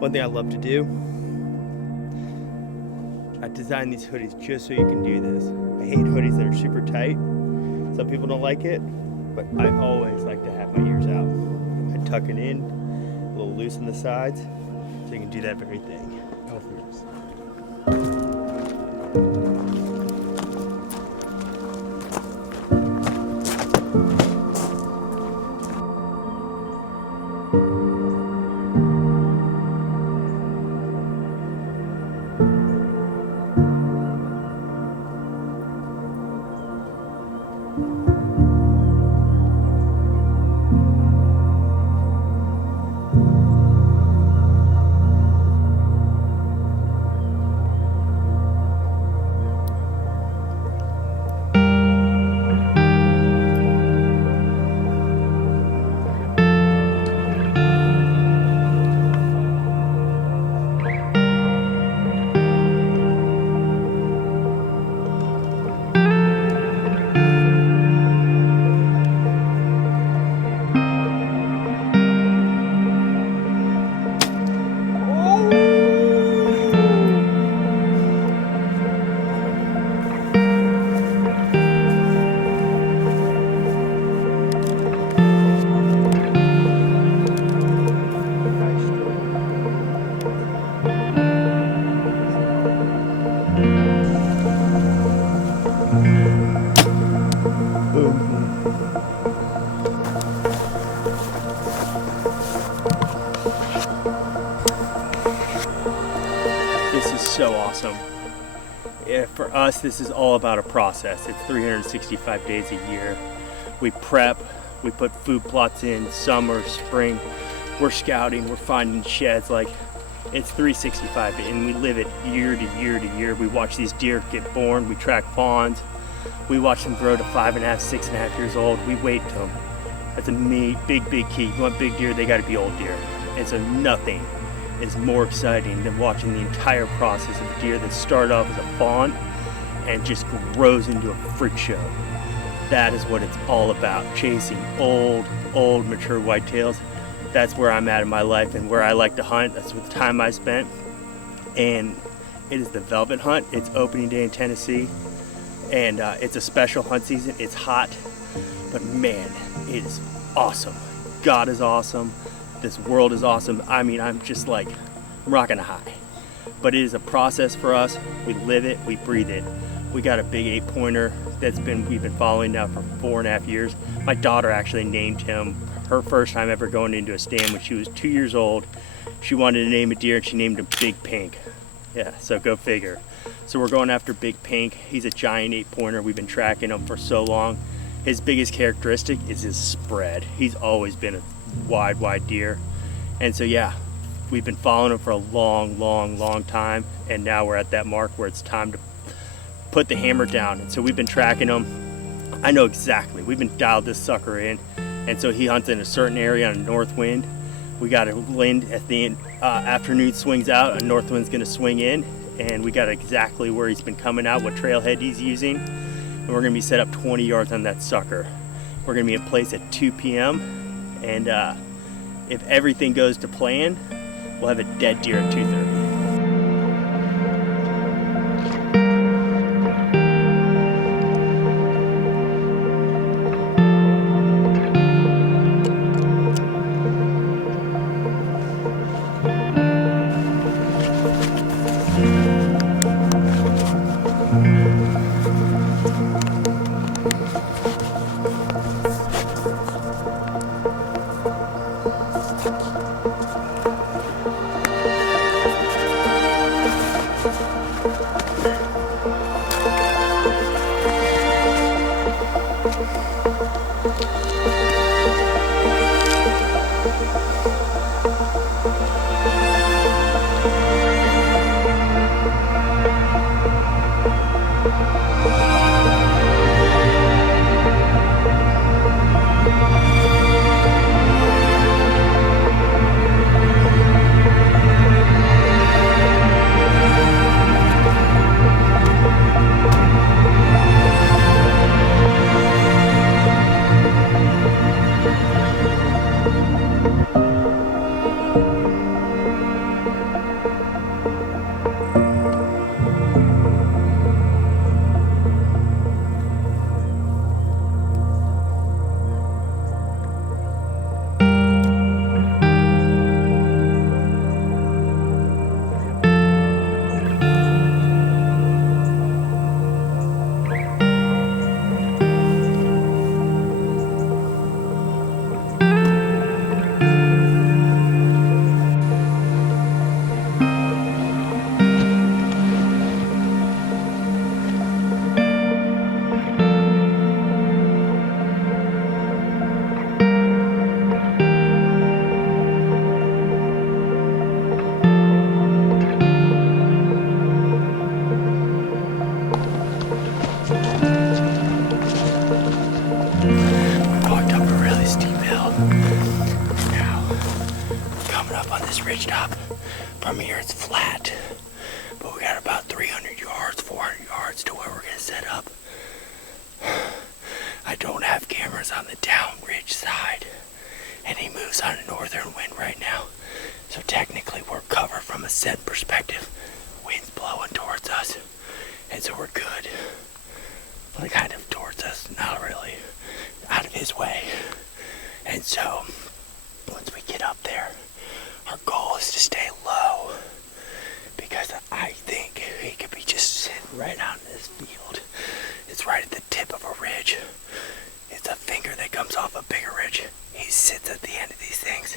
One thing I love to do, I designed these hoodies just so you can do this. I hate hoodies that are super tight. Some people don't like it, but I always like to have my ears out. I tuck it in, a little loose on the sides, so you can do that very thing. Go for this. This is so awesome. Yeah, for us, this is all about a process. It's 365 days a year. We prep, we put food plots in, summer, spring. We're scouting, we're finding sheds. Like, it's 365, and we live it year to year to year. We watch these deer get born, we track fawns. We watch them grow to 5.5, 6.5 years old. We wait to them. That's a big key. You want big deer, they gotta be old deer. And so nothing is more exciting than watching the entire process of a deer that started off as a fawn and just grows into a freak show. That is what it's all about, chasing old mature whitetails. That's where I'm at in my life and where I like to hunt. That's what the time I spent. And it is the velvet hunt. It's opening day in Tennessee, and it's a special hunt season. It's hot, but man, it is awesome. God is awesome. This world is awesome. I mean, I'm just like, I'm rocking a high. But it is a process for us. We live it, we breathe it. We got a big 8-pointer we've been following now for 4.5 years. My daughter actually named him her first time ever going into a stand when she was 2 years old. She wanted to name a deer and she named him Big Pink. Yeah, so go figure. So we're going after Big Pink. He's a giant 8-pointer. We've been tracking him for so long. His biggest characteristic is his spread. He's always been a wide deer. And so yeah, we've been following him for a long time, and now we're at that mark where it's time to put the hammer down. And so we've been tracking him. I know exactly, we've been dialed this sucker in, and so he hunts in a certain area on a north wind. We got a wind at the afternoon swings out, a north wind's gonna swing in, and we got exactly where he's been coming out, what trailhead he's using, and we're gonna be set up 20 yards on that sucker. We're gonna be in place at 2 p.m. and if everything goes to plan, we'll have a dead deer at 2:30. ridge top. From here it's flat, but we got about 300 yards, 400 yards to where we're gonna set up. I don't have cameras on the down ridge side, and he moves on a northern wind right now. So technically we're covered from a scent perspective. Wind's blowing towards us, and so we're good. Well, kind of towards us, not really. Out of his way. And so, once we get up there, our goal is to stay low. Because I think he could be just sitting right out in this field. It's right at the tip of a ridge. It's a finger that comes off a bigger ridge. He sits at the end of these things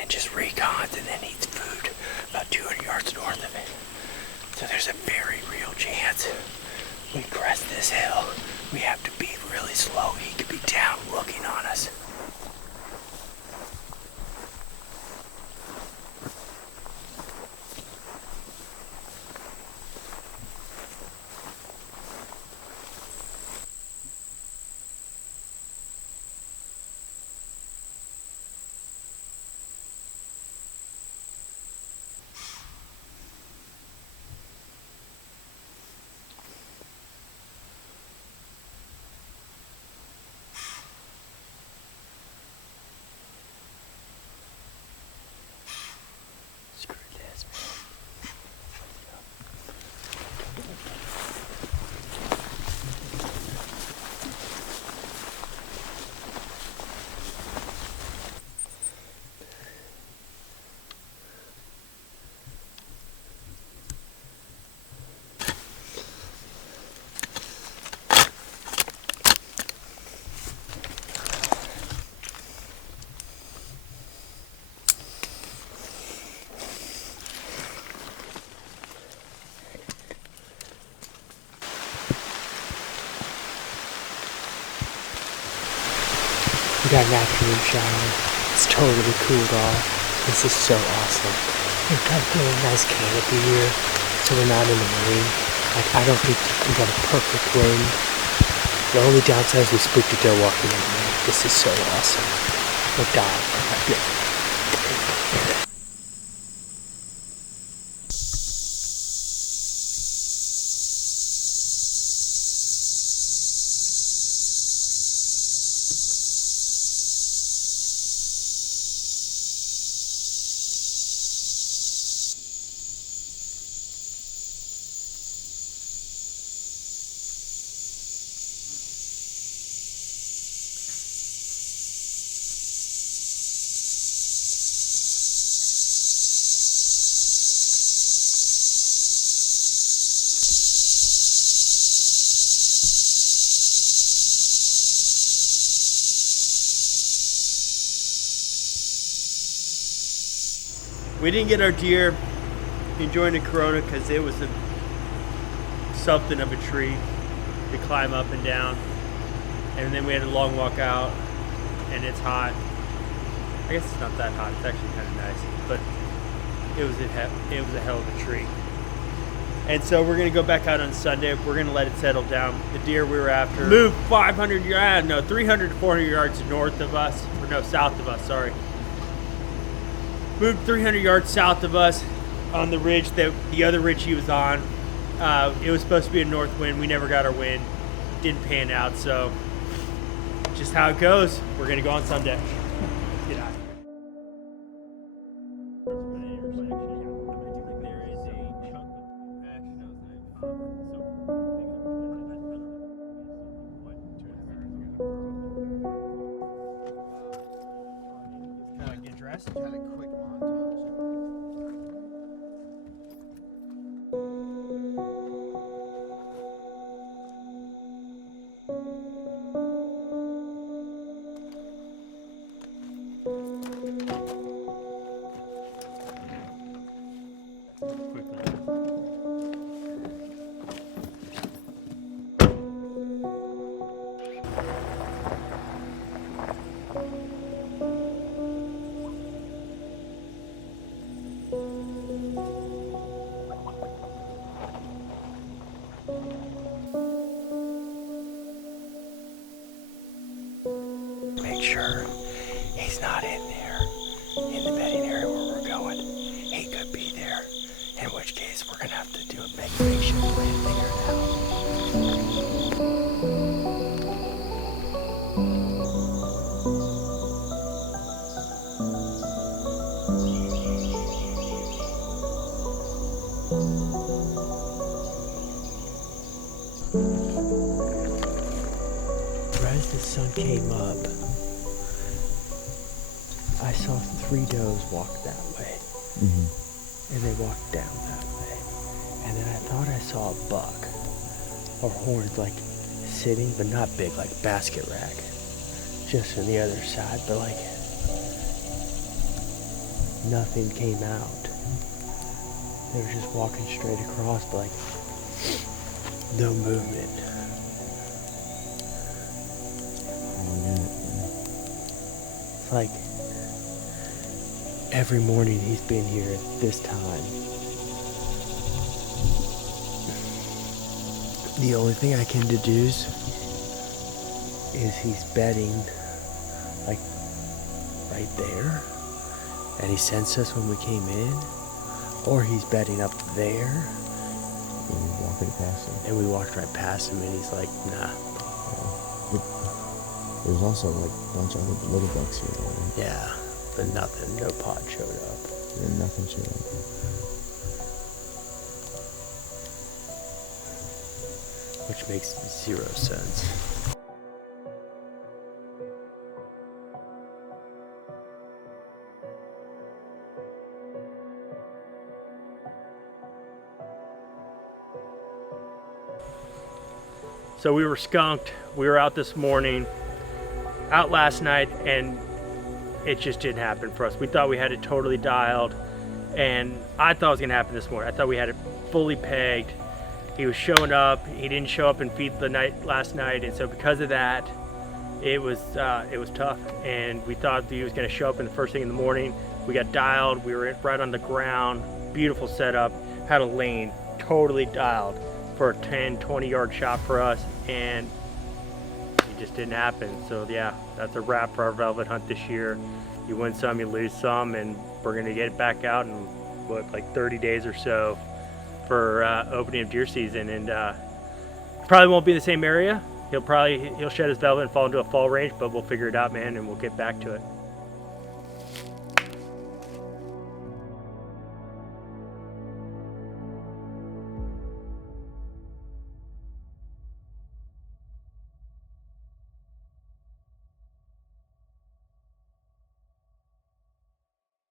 and just recons and then eats food about 200 yards north of it. So there's a very real chance we crest this hill. We have to be really slow. He could be down looking on us. We got an afternoon shower. It's totally cooled off. This is so awesome. We've got a really nice canopy here, so we're not in the rain. Like, I don't think we got a perfect wind. The only downside is we spooked a doe walking in the rain. This is so awesome. Or dog. We didn't get our deer enjoying the corona because it was something of a tree to climb up and down. And then we had a long walk out, and it's hot. I guess it's not that hot. It's actually kind of nice, but it was a hell of a tree. And so we're gonna go back out on Sunday. We're gonna let it settle down. The deer we were after moved 300 to 400 yards north of us, or no, south of us. Sorry. Moved 300 yards south of us on the ridge that the other ridge he was on. It was supposed to be a north wind. We never got our wind. Didn't pan out. So just how it goes. We're gonna go on Sunday. Let's get out. Get dressed. Had a quick montage. Make sure he's not in there, in the bedding area where we're going. He could be there, in which case we're gonna have to do a makeshift plan to figure it Right as the sun came up, I saw 3 does walk that way. And they walked down that way. And then I thought I saw a buck, or horns, like sitting, but not big, like basket rack, just on the other side, but like nothing came out. They were just walking straight across, but like no movement. It's like every morning he's been here at this time. The only thing I can deduce is he's bedding like right there, and he sensed us when we came in, or he's bedding up there. And we walking past him. And we walked right past him, and he's like, nah. There's also like a bunch of other little bucks here, right? Yeah, but nothing, no pod showed up. And nothing showed up. Which makes 0 sense. So we were skunked. We were out this morning, out last night, and it just didn't happen for us. We thought we had it totally dialed, and I thought it was gonna happen this morning. I thought we had it fully pegged. He was showing up. He didn't show up and feed the night last night, and so because of that, it was tough. And we thought he was gonna show up in the first thing in the morning. We got dialed. We were right on the ground. Beautiful setup. Had a lane totally dialed for a 10-20 yard shot for us, and it just didn't happen. So yeah, that's a wrap for our velvet hunt this year. You win some, you lose some, and we're gonna get it back out in what, like 30 days or so for opening of deer season. And probably won't be the same area. He'll shed his velvet and fall into a fall range, but we'll figure it out, man, and we'll get back to it.